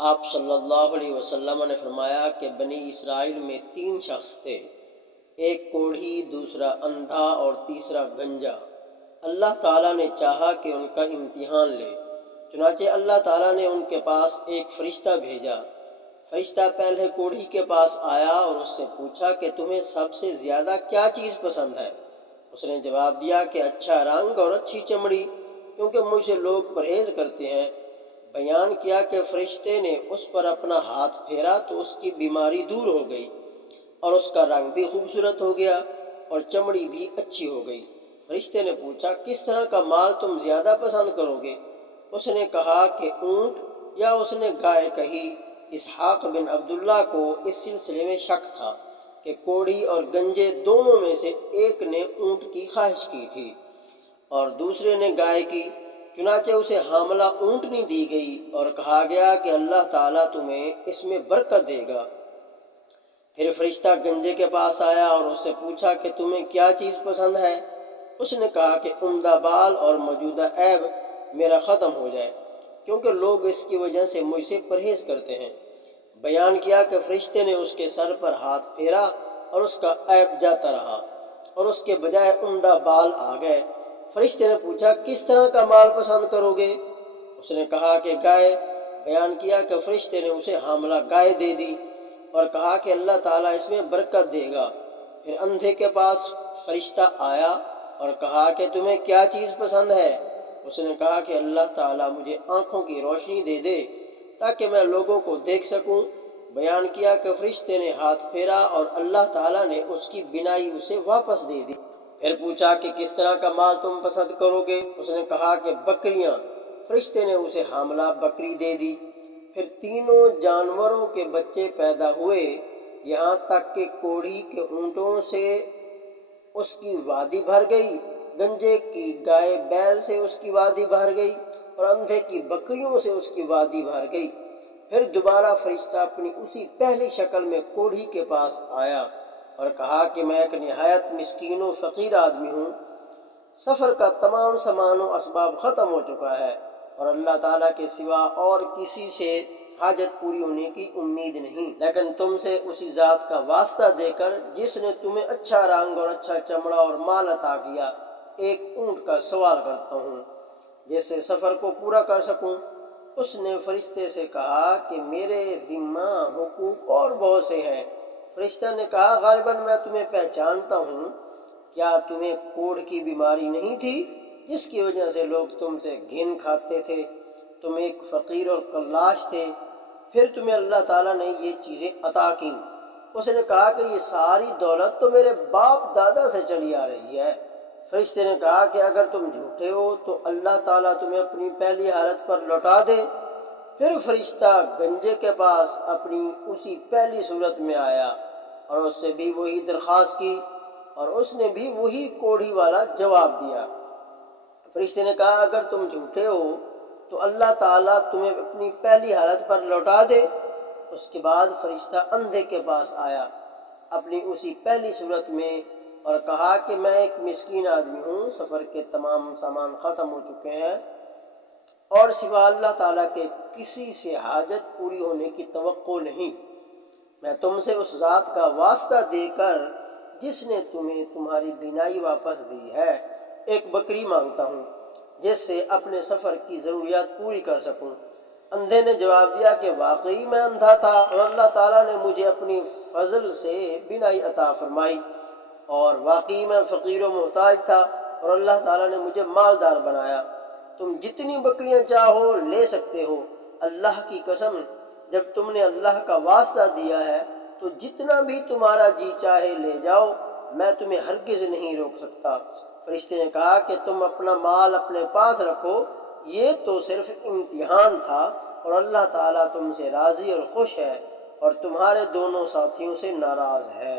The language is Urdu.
آپ صلی اللہ علیہ وسلم نے فرمایا کہ بنی اسرائیل میں 3 شخص تھے، ایک کوڑھی، دوسرا اندھا اور تیسرا گنجا۔ اللہ تعالیٰ نے چاہا کہ ان کا امتحان لے، چنانچہ اللہ تعالیٰ نے ان کے پاس ایک فرشتہ بھیجا۔ فرشتہ پہلے کوڑھی کے پاس آیا اور اس سے پوچھا کہ تمہیں سب سے زیادہ کیا چیز پسند ہے؟ اس نے جواب دیا کہ اچھا رنگ اور اچھی چمڑی، کیونکہ مجھ سے لوگ پرہیز کرتے ہیں۔ بیان کیا کہ فرشتے نے اس پر اپنا ہاتھ پھیرا تو اس کی بیماری دور ہو گئی اور اس کا رنگ بھی خوبصورت ہو گیا اور چمڑی بھی اچھی ہو گئی۔ فرشتے نے پوچھا کس طرح کا مال تم زیادہ پسند کرو گے؟ اس نے کہا کہ اونٹ، یا اس نے گائے کہی۔ اسحاق بن عبداللہ کو اس سلسلے میں شک تھا کہ کوڑھی اور گنجے دونوں میں سے ایک نے اونٹ کی خواہش کی تھی اور دوسرے نے گائے کی، چنانچہ اسے حاملہ اونٹنی دی گئی اور کہا گیا کہ اللہ تعالیٰ تمہیں اس میں برکت دے گا۔ پھر فرشتہ گنجے کے پاس آیا اور اس سے پوچھا کہ تمہیں کیا چیز پسند ہے؟ اس نے کہا کہ عمدہ بال اور موجودہ عیب میرا ختم ہو جائے، کیونکہ لوگ اس کی وجہ سے مجھ سے پرہیز کرتے ہیں۔ بیان کیا کہ فرشتے نے اس کے سر پر ہاتھ پھیرا اور اس کا عیب جاتا رہا اور اس کے بجائے عمدہ بال آ گئے۔ فرشتے نے پوچھا کس طرح کا مال پسند کرو گے؟ اس نے کہا کہ گائے۔ بیان کیا کہ فرشتے نے اسے حاملہ گائے دے دی اور کہا کہ اللہ تعالیٰ اس میں برکت دے گا۔ پھر اندھے کے پاس فرشتہ آیا اور کہا کہ تمہیں کیا چیز پسند ہے؟ اس نے کہا کہ اللہ تعالیٰ مجھے آنکھوں کی روشنی دے دے تاکہ میں لوگوں کو دیکھ سکوں۔ بیان کیا کہ فرشتے نے ہاتھ پھیرا اور اللہ تعالیٰ نے اس کی بینائی اسے واپس دے دی۔ پھر پوچھا کہ کس طرح کا مال تم پسند کرو گے؟ اس نے کہا کہ بکریاں۔ فرشتے نے اسے حاملہ بکری دے دی۔ پھر تینوں جانوروں کے بچے پیدا ہوئے، یہاں تک کہ کوڑھی کے اونٹوں سے اس کی وادی بھر گئی، گنجے کی گائے بیل سے اس کی وادی بھر گئی اور اندھے کی بکریوں سے اس کی وادی بھر گئی۔ پھر دوبارہ فرشتہ اپنی اسی پہلی شکل میں کوڑھی کے پاس آیا اور کہا کہ میں ایک نہایت مسکین و فقیر آدمی ہوں، سفر کا تمام سامان و اسباب ختم ہو چکا ہے اور اللہ تعالیٰ کے سوا اور کسی سے حاجت پوری ہونے کی امید نہیں، لیکن تم سے اسی ذات کا واسطہ دے کر جس نے تمہیں اچھا رنگ اور اچھا چمڑا اور مال عطا کیا، ایک اونٹ کا سوال کرتا ہوں جس سے سفر کو پورا کر سکوں۔ اس نے فرشتے سے کہا کہ میرے ذمہ حقوق اور بہت سے ہیں۔ فرشتہ نے کہا غالباً میں تمہیں پہچانتا ہوں، کیا تمہیں کوڑ کی بیماری نہیں تھی جس کی وجہ سے لوگ تم سے گھن کھاتے تھے؟ تم ایک فقیر اور کلاش تھے، پھر تمہیں اللہ تعالیٰ نے یہ چیزیں عطا کی۔ اس نے کہا کہ یہ ساری دولت تو میرے باپ دادا سے چلی آ رہی ہے۔ فرشتے نے کہا کہ اگر تم جھوٹے ہو تو اللہ تعالیٰ تمہیں اپنی پہلی حالت پر لوٹا دے۔ پھر فرشتہ گنجے کے پاس اپنی اسی پہلی صورت میں آیا اور اس سے بھی وہی درخواست کی اور اس نے بھی وہی کوڑھی والا جواب دیا۔ فرشتے نے کہا اگر تم جھوٹے ہو تو اللہ تعالیٰ تمہیں اپنی پہلی حالت پر لوٹا دے۔ اس کے بعد فرشتہ اندھے کے پاس آیا اپنی اسی پہلی صورت میں اور کہا کہ میں ایک مسکین آدمی ہوں، سفر کے تمام سامان ختم ہو چکے ہیں اور سوا اللہ تعالیٰ کے کسی سے حاجت پوری ہونے کی توقع نہیں۔ میں تم سے اس ذات کا واسطہ دے کر جس نے تمہیں تمہاری بینائی واپس دی ہے، ایک بکری مانگتا ہوں جس سے اپنے سفر کی ضروریات پوری کر سکوں۔ اندھے نے جواب دیا کہ واقعی میں اندھا تھا اور اللہ تعالیٰ نے مجھے اپنی فضل سے بینائی عطا فرمائی، اور واقعی میں فقیر و محتاج تھا اور اللہ تعالیٰ نے مجھے مالدار بنایا۔ تم جتنی بکریاں چاہو لے سکتے ہو، اللہ کی قسم جب تم نے اللہ کا واسطہ دیا ہے تو جتنا بھی تمہارا جی چاہے لے جاؤ، میں تمہیں ہرگز نہیں روک سکتا۔ فرشتے نے کہا کہ تم اپنا مال اپنے پاس رکھو، یہ تو صرف امتحان تھا اور اللہ تعالیٰ تم سے راضی اور خوش ہے اور تمہارے دونوں ساتھیوں سے ناراض ہے۔